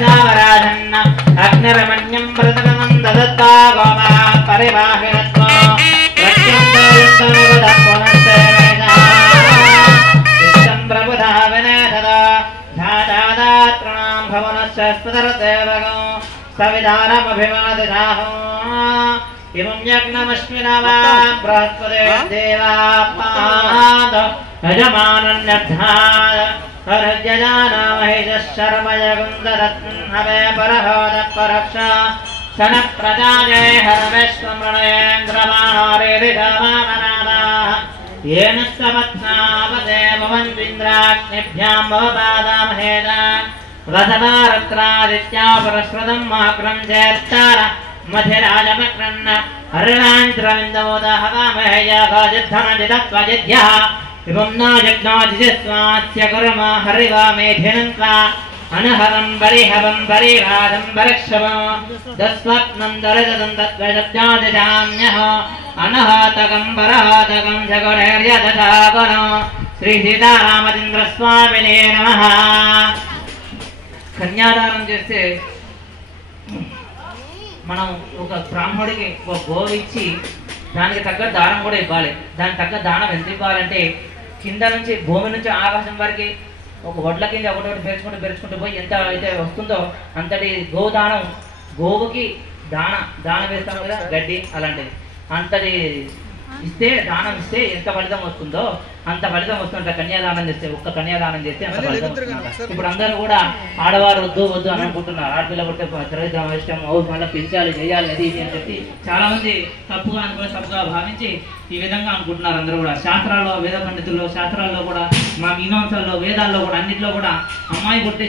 सावराजन्न अग्निरमण्यं प्रतमं ददत्ता गोमा परिवाहिरत्वा रक्षन्तोयन्तमवदत्वनस्तेवेदा प्रबुधा विनेशदा धादादात्रणां भवनस्य स्पदरदेवगो सविधानमभिमादिधाहो इमं यज्ञमश्विनवा बृहस्पते देवापाद यजमानन्यद्धाय हरजजानामहिजशर्मयगुन्दरत्नवे परहोदपरक्षा सनप्रजाये हरवेश्वमृणयेन्द्रमाणोरेरिधमामनादाः येन समत्नावदेवमन्विन्द्राग्निभ्यां भवपादामहेदा रथदारत्रादित्यापरस्वदं माक्रं चेत्तार मथिराजमक्रन्न हरिणाञ्चरविन्दवोदहवामहेयागाजिद्धमजिदत्वजिद्यः इवं न यज्ञाजिजस्वास्य कर्म हरिवामेधिनन्त्वा अनहरं परिहवं परिवादं परिक्षवं दस्वप्नं दरदं तत्त्वजब्जादिजाम्यः अनहतकं परहतकं जगुणैर्यदशागुणो श्री सीतारामचन्द्रस्वामिने नमः। కన్యాదానం చేస్తే మనం ఒక బ్రాహ్మణుడికి ఒక గోవు ఇచ్చి దానికి తగ్గ దానం కూడా ఇవ్వాలి. దానికి తగ్గ దానం ఎంత ఇవ్వాలంటే కింద నుంచి భూమి నుంచి ఆకాశం వరకు ఒక వడ్ల కింద ఒకటి పెరుచుకుంటూ పోయి ఎంత అయితే వస్తుందో అంతటి గోదానం, గోవుకి దాన వేస్తాం కదా గడ్డి అలాంటిది, అంతటి ఇస్తే దానం ఇస్తే ఎంత ఫలితం వస్తుందో అంత ఫలితం వస్తుంట. కన్యాదానం చేస్తే ఒక్క కన్యాదానం చేస్తే అంత ఫలితం వస్తుంది. ఇప్పుడు అందరూ కూడా ఆడవారు వద్దు అని అనుకుంటున్నారు. ఆడపిల్ల పుట్టే చరిత్ర ఇష్టం మళ్ళీ పెంచాలి చేయాలి అది ఇది అని చెప్పి చాలా మంది తప్పుగా అనుకుని తప్పుగా భావించి ఈ విధంగా అనుకుంటున్నారు. అందరూ కూడా శాస్త్రాల్లో వేద పండితుల్లో శాస్త్రాల్లో కూడా మా మీమాంసల్లో వేదాల్లో కూడా అన్నింటిలో కూడా అమ్మాయి పుట్టే